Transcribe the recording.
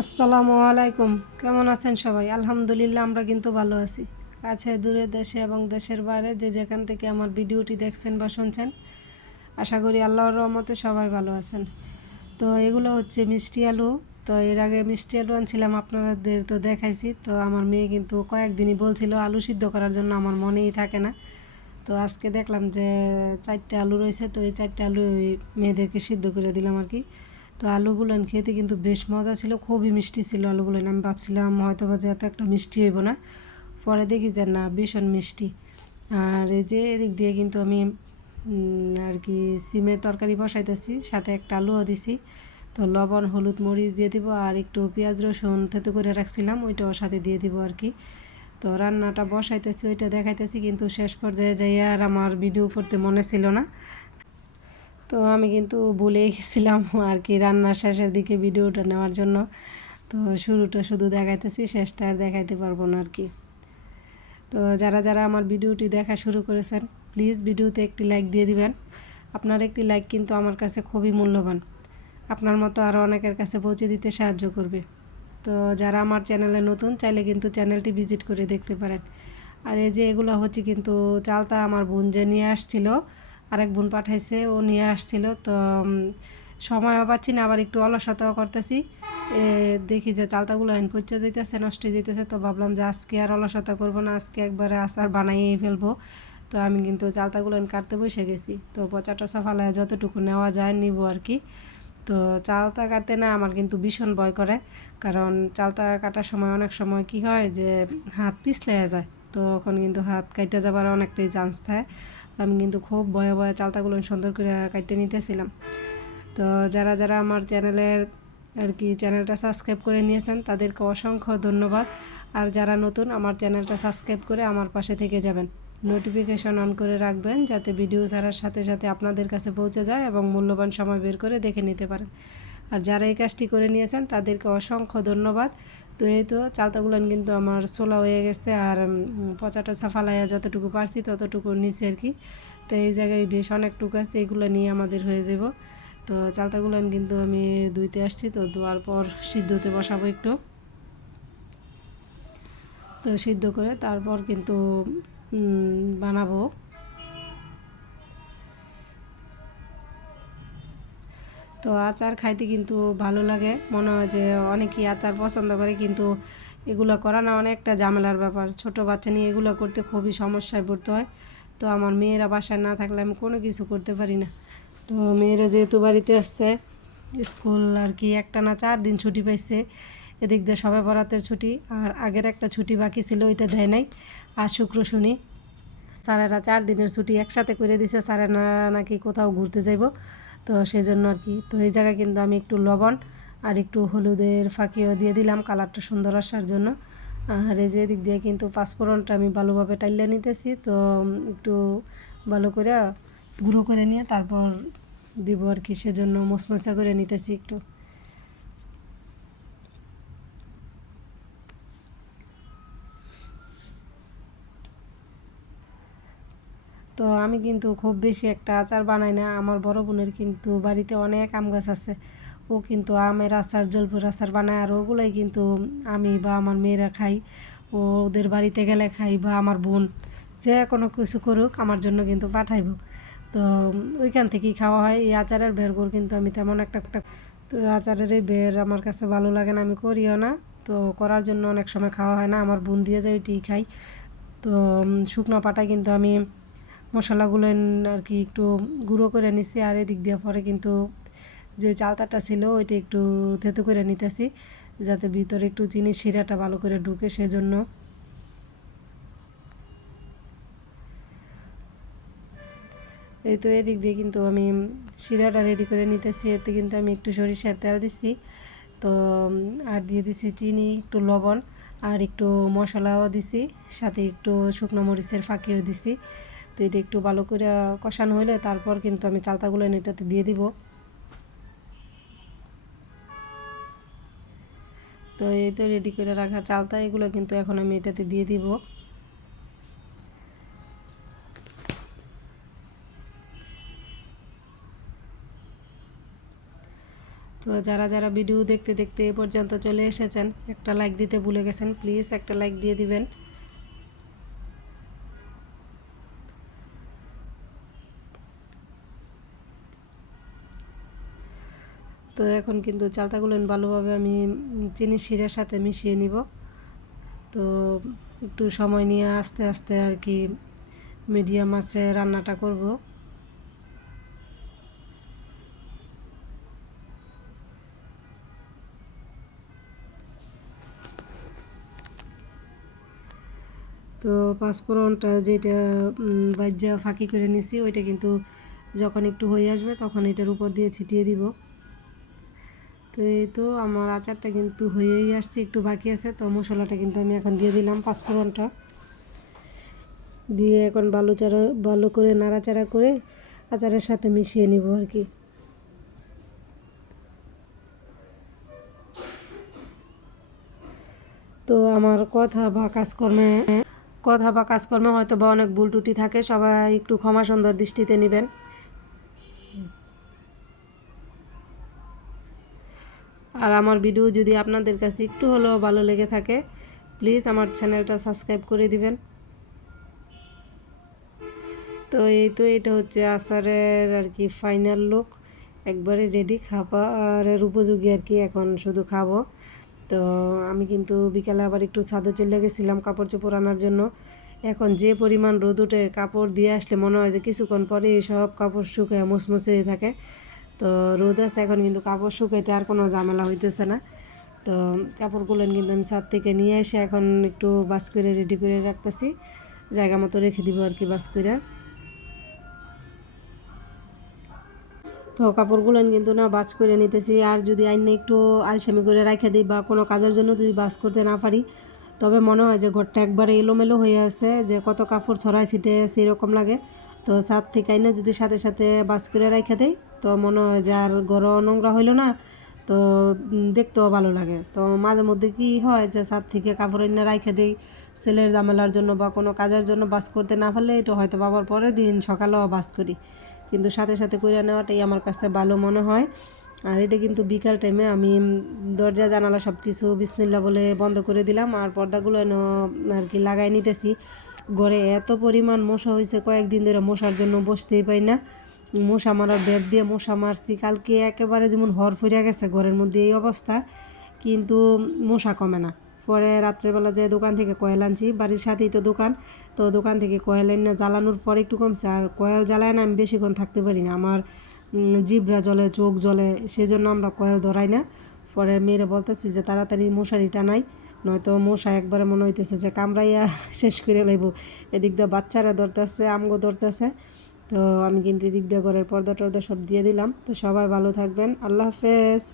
আসসালামু আলাইকুম। কেমন আছেন সবাই? আলহামদুলিল্লাহ, আমরা কিন্তু ভালো আছি। কাছে, দূরে দেশে এবং দেশের বাইরে যে যেখান থেকে আমার ভিডিওটি দেখছেন বা শুনছেন, আশা করি আল্লাহর রহমতে সবাই ভালো আছেন। তো এগুলো হচ্ছে মিষ্টি আলু। তো এর আগে মিষ্টি আলু আনছিলাম আপনাদের তো দেখাইছি। তো আমার মেয়ে কিন্তু কয়েকদিনই বলছিল আলু সিদ্ধ করার জন্য, আমার মনেই থাকে না। তো আজকে দেখলাম যে চারটে আলু রয়েছে। তো এই চারটে আলু ওই মেয়েদেরকে সিদ্ধ করে দিলাম আর কি। তো আলুগুলো খেতে কিন্তু বেশ মজা ছিল, খুবই মিষ্টি ছিল আলুগুলো আমি ভাবছিলাম হয়তো বা যে এত একটা মিষ্টি হইব না। পরে দেখি যে না, ভীষণ মিষ্টি। আর এই যে এদিক দিয়ে কিন্তু আমি আর কি সিমের তরকারি বসাইতেছি, সাথে একটা আলুও দিছি। তো লবণ, হলুদ, মরিচ দিয়ে দিব আর একটু পেঁয়াজ, রসুন থেতু করে রাখছিলাম, ওইটাও সাথে দিয়ে দিব আর কি। তো রান্নাটা বসাইতেছি, ওইটা দেখাইতেছি, কিন্তু শেষ পর্যায়ে যাই আর আমার ভিডিও করতে মনে ছিল না। তো আমি কিন্তু ভুলেই গেছিলাম আর কি রান্নার শেষের দিকে ভিডিওটা নেওয়ার জন্য। তো শুরুটা শুধু দেখাইতেছি, শেষটা আর দেখাইতে পারব না আর কি। তো যারা যারা আমার ভিডিওটি দেখা শুরু করেছেন প্লিজ ভিডিওতে একটি লাইক দিয়ে দিবেন। আপনার একটি লাইক কিন্তু আমার কাছে খুবই মূল্যবান। আপনার মতো আরও অনেকের কাছে পৌঁছে দিতে সাহায্য করবে। তো যারা আমার চ্যানেলে নতুন, চাইলে কিন্তু চ্যানেলটি ভিজিট করে দেখতে পারেন। আর এই যে এগুলো হচ্ছে কিন্তু চালতা আমার বোন যে নিয়ে আসছিল আরেক বোন পাঠাইছে, ও নিয়ে আসছিল। তো সময়ও পাচ্ছি না, আবার একটু অলসতাও করতেছি। দেখি যে চালতাগুলো আইন পচে যেতেছে নষ্ট যেতেছে তো ভাবলাম যে আজকে আর অলসতা করব না, আজকে একবারে আচার বানাইয়েই ফেলব। তো আমি কিন্তু চালতাগুলো কাটতে বসে গেছি। তো পচা পচাটা সফালায় যতটুকু নেওয়া যায় নিব আর কি। তো চালতা কাটতে না আমার কিন্তু ভীষণ ভয় করে, কারণ চালতা কাটার সময় অনেক সময় কি হয় যে হাত পিছলে যায়। তো তখন কিন্তু হাত কাইটে যাবার অনেকটাই চান্স থাকে। আমি কিন্তু খুব ভয়ে ভয়ে চালতাগুলো সুন্দর করে কাটতে নিতেছিলাম। তো যারা যারা আমার চ্যানেলের আর কি চ্যানেলটা সাবস্ক্রাইব করে নিয়েছেন, তাদেরকে অসংখ্য ধন্যবাদ। আর যারা নতুন, আমার চ্যানেলটা সাবস্ক্রাইব করে আমার পাশে থেকে যাবেন। নোটিফিকেশন অন করে রাখবেন, যাতে ভিডিও ছাড়ার সাথে সাথে আপনাদের কাছে পৌঁছে যায় এবং মূল্যবান সময় বের করে দেখে নিতে পারেন। আর যারা এই কাজটি করে নিয়েছেন, তাদেরকে অসংখ্য ধন্যবাদ। তো এই তো চালতাগুলো কিন্তু আমার সোলা হয়ে গেছে আর পচাটা সাফালাইয়া যতটুকু পারছি ততটুকু নিচে আর কি। তো এই জায়গায় বেশ অনেকটুকু আছে, এগুলো নিয়ে আমাদের হয়ে যাব। তো চালতাগুলো কিন্তু আমি ধুইতে আসছি, তো ধোয়ার পর সিদ্ধতে বসাবো একটু। তো সিদ্ধ করে তারপর কিন্তু বানাবো। তো আচার খাইতে কিন্তু ভালো লাগে। মনে হয় যে অনেকেই আচার পছন্দ করে, কিন্তু এগুলো করা না অনেকটা ঝামেলার ব্যাপার। ছোট বাচ্চা নিয়ে এগুলো করতে খুবই সমস্যায় পড়তে হয়। তো আমার মেয়েরা বাসায় না থাকলে আমি কোনো কিছু করতে পারি না। তো মেয়েরা যেহেতু বাড়িতে আসছে, স্কুল আর কি একটা না চার দিন ছুটি পাইছে। এদিক দিয়ে সবাই বরাতের ছুটি, আর আগের একটা ছুটি বাকি ছিল, ওইটা দেয় নাই। আর শুক্র শনি, স্যারেরা চার দিনের ছুটি একসাথে করে দিছে, স্যারেরা নাকি কোথাও ঘুরতে যাইব। তো সেই জন্য আর কি। তো এই জায়গায় কিন্তু আমি একটু লবণ আর একটু হলুদের ফাঁকিও দিয়ে দিলাম, কালারটা সুন্দর আসার জন্য। আর এই যে দিক দিয়ে কিন্তু পাঁচফোড়নটা আমি ভালোভাবে টাইলে নিতেছি, তো একটু ভালো করে গুঁড়ো করে নিয়ে তারপর দিব আর কি, সেজন্য মশমশা করে নিতেছি একটু। তো আমি কিন্তু খুব বেশি একটা আচার বানাই না। আমার বড় বোনের কিন্তু বাড়িতে অনেক আম গাছ আছে। ও কিন্তু আমের আচার জলপুর আচার বানায় আর ওগুলোই কিন্তু আমি বা আমার মেয়েরা খাই। ও ওদের বাড়িতে গেলে খাই বা আমার বোন যে কোনো কিছু করুক, আমার জন্য কিন্তু পাঠাইব। তো ওইখান থেকেই খাওয়া হয়। এই আচারের বেরগুর কিন্তু আমি তেমন একটা একটা তো আচারের এই বের আমার কাছে ভালো লাগে না, আমি করিও না। তো করার জন্য অনেক সময় খাওয়া হয় না। আমার বোন দিয়ে যায় ওইটি খাই। তো শুকনো পাটায় কিন্তু আমি মশলাগুলো আর কি একটু গুঁড়ো করে নিছি, আর এদিক দিয়ে পরে কিন্তু যে চালতাটা ছিল ওইটা একটু থেতু করে নিতেছি, যাতে ভিতরে একটু চিনি শিরাটা ভালো করে ঢুকে সেজন্য। এই তো এদিক দিয়ে কিন্তু আমি শিরাটা রেডি করে নিতেছি, এতে কিন্তু আমি একটু সরিষার তেল দিছি, তো, আর দিয়ে দিছি চিনি, একটু লবণ, আর একটু মশলাও দিছি, সাথে একটু শুকনো মরিচের ফাঁকিও দিছি। তো এটা একটু ভালো করে কষানো হলে তারপর কিন্তু আমি চালতাগুলো এটাতে দিয়ে দিব। তো এই তো রেডি করে রাখা চালতা, এগুলো কিন্তু এখন আমি এটাতে দিয়ে দিব। তো যারা যারা ভিডিও দেখতে দেখতে এ পর্যন্ত চলে এসেছেন, একটা লাইক দিতে ভুলে গেছেন প্লিজ একটা লাইক দিয়ে দিবেন। তো এখন কিন্তু চালতাগুলো ভালোভাবে আমি চিনি শিরার সাথে মিশিয়ে নিব। তো একটু সময় নিয়ে আস্তে আস্তে আর কি মিডিয়াম আছে রান্নাটা করব। তো পাঁচফোড়নটা যেটা বাজ্যা ফাঁকি করে নিছি, ওইটা কিন্তু যখন একটু হয়ে আসবে তখন এটার উপর দিয়ে ছিটিয়ে দিব। তো এই তো আমার আচারটা কিন্তু হয়েই আসছে, একটু বাকি আছে। তো মশলাটা কিন্তু আমি এখন দিয়ে দিলাম পাঁচফোড়নটা। দিয়ে এখন ভালো চারা, ভালো করে নাড়াচাড়া করে আচারের সাথে মিশিয়ে নিব আর কি। তো আমার কথা বা কাজকর্মে, কথা বা কাজকর্মে হয়তো বা অনেক ভুল টুটি থাকে, সবাই একটু ক্ষমা সুন্দর দৃষ্টিতে নেবেন। আর আমার ভিডিও যদি আপনাদের কাছে একটু হলেও ভালো লেগে থাকে প্লিজ আমার চ্যানেলটা সাবস্ক্রাইব করে দিবেন। তো এই তো এটা হচ্ছে আচারের আর কি ফাইনাল লুক একবারে রেডি খাবারের উপযোগী আর কি এখন শুধু খাব। তো আমি কিন্তু বিকালে আবার একটু ছাদে চলে গেছিলাম কাপড় চোপড় আনার জন্য। এখন যে পরিমাণ রোদ উঠে কাপড় দিয়ে আসলে মনে হয় যে কিছুক্ষণ পরে সব কাপড় শুকায় মুচমুচে হয়ে থাকে। তো রোদ আছে, এখন কিন্তু কাপড় শুকাইতে আর কোনো ঝামেলা হইতেছে না। তো কাপড়গুলো কিন্তু আমি ছাদ থেকে নিয়ে এসে এখন একটু বাস করে রেডি করে রাখতেছি। জায়গা মতো রেখে দিব আর কি বাস করে। তো কাপড়গুলো কিন্তু না বাস করে নিতেছি। আর যদি আইনে একটু আলসামি করে রাখে দিই বা কোনো কাজের জন্য যদি বাস করতে না পারি, তবে মনে হয় যে ঘরটা একবারে এলোমেলো হয়ে আছে, যে কত কাপড় ছড়াই ছিটে সেই রকম লাগে। তো ছাদ থেকে আইনে যদি সাথে সাথে বাস করে রাখে দেই তো মনে হয় যে আর ঘর নোংরা হইল না, তো দেখতেও ভালো লাগে। তো মাঝে মধ্যে কি হয় যে ছাদ থেকে কাপড় এনে রাখে দেই, ছেলের জামেলার জন্য বা কোনো কাজের জন্য বাস করতে না পারলে এটা হয়তো বাবার পরের দিন সকালেও বাস করি। কিন্তু সাথে সাথে করে নেওয়াটাই আমার কাছে ভালো মনে হয়। আর এটা কিন্তু বিকাল টাইমে আমি দরজা, জানালা সব কিছু বিসমিল্লা বলে বন্ধ করে দিলাম আর পর্দাগুলো এনে, আর কি লাগাই নিতেছি। ঘরে এত পরিমাণ মশা হয়েছে কয়েকদিন ধরে মশার জন্য বসতেই পাই না। মশা মারার ব্যাট দিয়ে মশা মারছি। কালকে একেবারে যেমন হর ফুরিয়া গেছে ঘরের মধ্যে এই অবস্থা কিন্তু মশা কমে না। পরে রাত্রেবেলা যে দোকান থেকে কয়েল আনছি বাড়ির সাথেই তো দোকান তো দোকান থেকে কয়েল এনে জ্বালানোর পর একটু কমছে। আর কয়েল জ্বালায় না আমি বেশিক্ষণ থাকতে পারি না। আমার উম, জিভরা জ্বলে চোখ জ্বলে সেজন্য আমরা কয়েল ধরাই না। পরে মেয়েরা বলতেছি যে তাড়াতাড়ি মশারি টানাই নয়তো মশা একবারে মনে হইতেছে যে কামড়াইয়া শেষ করে লাইব। এদিক দিয়ে বাচ্চারা ধরতেছে আমগো ধরতেছে। তো আমি কিন্তু এদিক দিয়ে ঘরের পর্দা টর্দা সব দিয়ে দিলাম। তো সবাই ভালো থাকবেন। আল্লাহ হাফেজ।